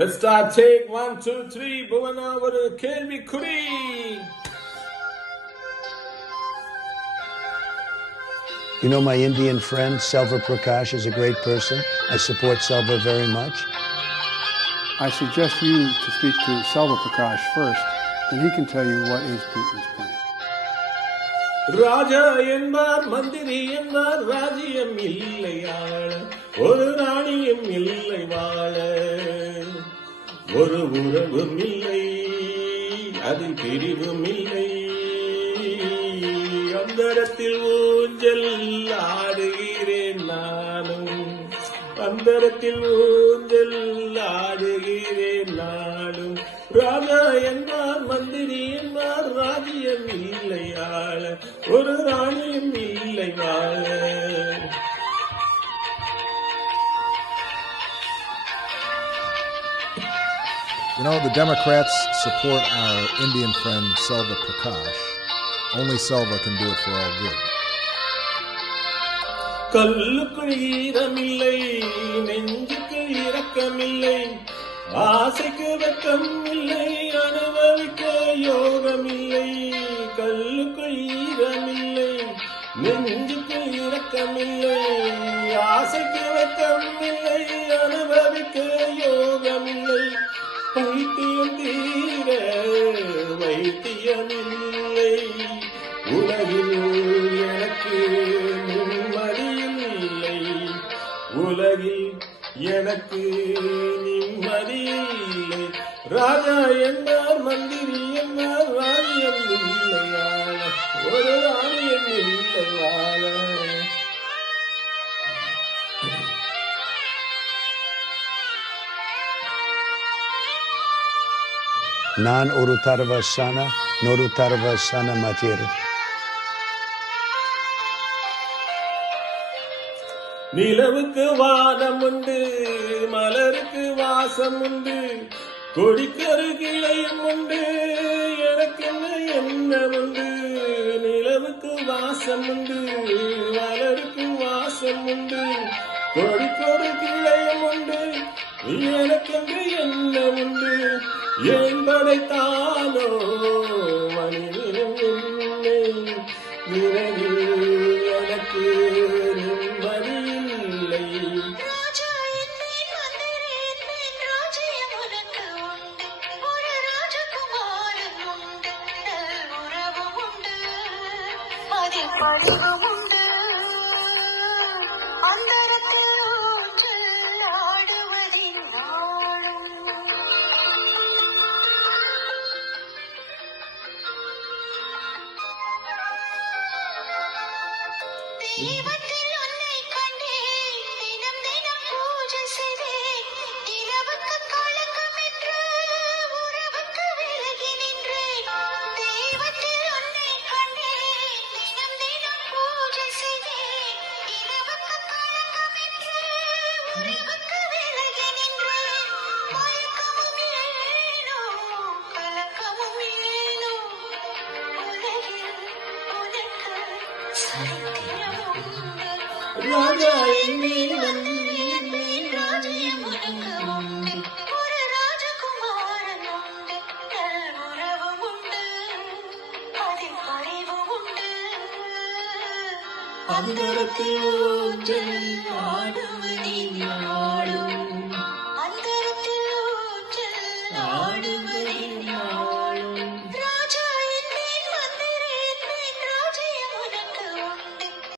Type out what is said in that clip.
Let's start. Take 1, 2, 3. Bhuvana ஒரு கேள்வி குறி. You know, my Indian friend, Selva Prakash, is a great person. I support Selva very much. I suggest you to speak to Selva Prakash first, and he can tell you what is Putin's plan. ராஜா என்பார் மந்திரி என்பார் ராஜ்யம் இல்லையாள ஒரு ராணியும் இல்லை வாழ ஒரு உறவும் இல்லை அதில் பிரிவும் இல்லை அந்தரத்தில் ஊஞ்சல் ஆடுகிறேன் நானும் அந்தரத்தில் ஊஞ்சல் ஆடுகிறேன் நானும் ராஜா என்பார் மந்திரி என்பார் ராஜ்யம் இல்லை ஆள ஒரு ராணியும் இல்லை வாழ. You know, the Democrats support our Indian friend Selva Prakash. Only Selva can do it for all good. கல்லுக்குள் ஈரமில்லை நெஞ்சுக்கு இரக்கமில்லை ஆசைக்கு வெட்கம் இல்லை அனுபவிக்க யோகமில்லை கல்லுக்குள் ஈரமில்லை நெஞ்சுக்கு இரக்கமில்லை ஆசைக்கு வெட்கம் இல்லை அனுபவிக்க யோகமில்லை பைத்தியம் தீர வைத்தியமில்லை உலகில் எனக்கு நிம்மதியில்லை உலகில் எனக்கு நிம்மதியில்லை ராஜா என்பார் மந்திரி என்பார் ராணியம் இல்லையாள ஒரு ராணியம் இல்லை வாழ. Non orutarva sana, norutarva sana matir. நிலவுக்கு வானம் உண்டு மலருக்கு வாசம் உண்டு கொடிக்கரு கிளையும் உண்டு எனக்கு என்ன உண்டு நிலவுக்கு வாசம் உண்டு மலருக்கு வாசம் உண்டு கொடிக்கொரு கிளையும் உண்டு எனக்கென்று என்ன உண்டு ஏன் படைத்தானோ மனிதனும் என்னை நிறவில் எனக்கு நிம்மதியில்லை தெய்வத்தில் உன்னை கண்டேன் தினம் தினம் பூஜை செய்தேன் இரவுக்கு கலக்கமின்று உறவுக்கு விலகி நின்றேன் தெய்வத்தில் உன்னை கண்டேன் தினம் தினம் பூஜை செய்தேன் இரவுக்கு கலக்கமின்று உறவுக்கு விலகி நின்றேன் மயக்கமும் ஏனோ கலக்கமும் ஏனோ உலகில் உனக்கு சரித்திரம் ராஜா ராஜ்யம் உனக்கு உண்டு ஒரு ராஜகுமாரன் உண்டு நல்வுறவும் உண்டு அதில் பரிவு உண்டு அந்தரத்தில் ஊஞ்சல் ஆடுவதின் நாளும் அந்தரத்தில் ஊஞ்சல் ஆடுவதின்